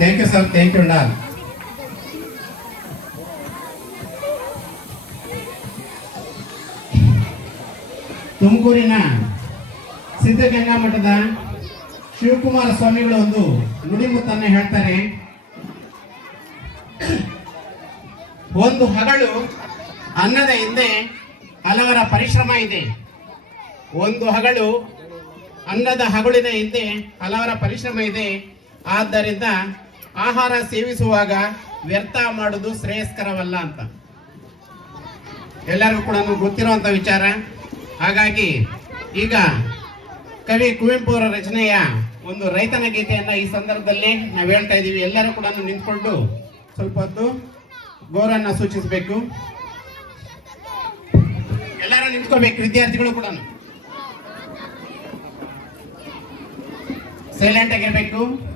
Thank you sir thank you doll ತುಮಕೂರಿನ ಸಿದ್ಧಗಂಗಾ ಮಠದ ಶಿವಕುಮಾರ ಸ್ವಾಮಿಗಳು ಒಂದು ನುಡಿಮುತ್ತನ್ನು ಹೇಳ್ತಾರೆ. ಒಂದು ಹಗಳು ಅನ್ನದ ಹಿಂದೆ ಹಲವರ ಪರಿಶ್ರಮ ಇದೆ. ಒಂದು ಹಗಳು ಅನ್ನದ ಹಗುಳಿನ ಹಿಂದೆ ಹಲವರ ಪರಿಶ್ರಮ ಇದೆ. ಆದ್ದರಿಂದ ಆಹಾರ ಸೇವಿಸುವಾಗ ವ್ಯರ್ಥ ಮಾಡುವುದು ಶ್ರೇಯಸ್ಕರವಲ್ಲ ಅಂತ. ಎಲ್ಲರಿಗೂ ಕೂಡ ಗೊತ್ತಿರುವಂಥ ವಿಚಾರ. ಹಾಗಾಗಿ ಈಗ ಕವಿ ಕುವೆಂಪು ಅವರ ರಚನೆಯ ಒಂದು ರೈತನ ಗೀತೆಯನ್ನು ಈ ಸಂದರ್ಭದಲ್ಲಿ ನಾವು ಹೇಳ್ತಾ ಇದ್ದೀವಿ. ಎಲ್ಲರೂ ಕೂಡ ನಿಂತ್ಕೊಂಡು ಸ್ವಲ್ಪ ಹೊತ್ತು ಗೌರವನ್ನ ಸೂಚಿಸಬೇಕು. ಎಲ್ಲರೂ ನಿಂತ್ಕೋಬೇಕು, ವಿದ್ಯಾರ್ಥಿಗಳು ಕೂಡ. ಸೈಲೆಂಟ್ ಆಗಿರ್ಬೇಕು.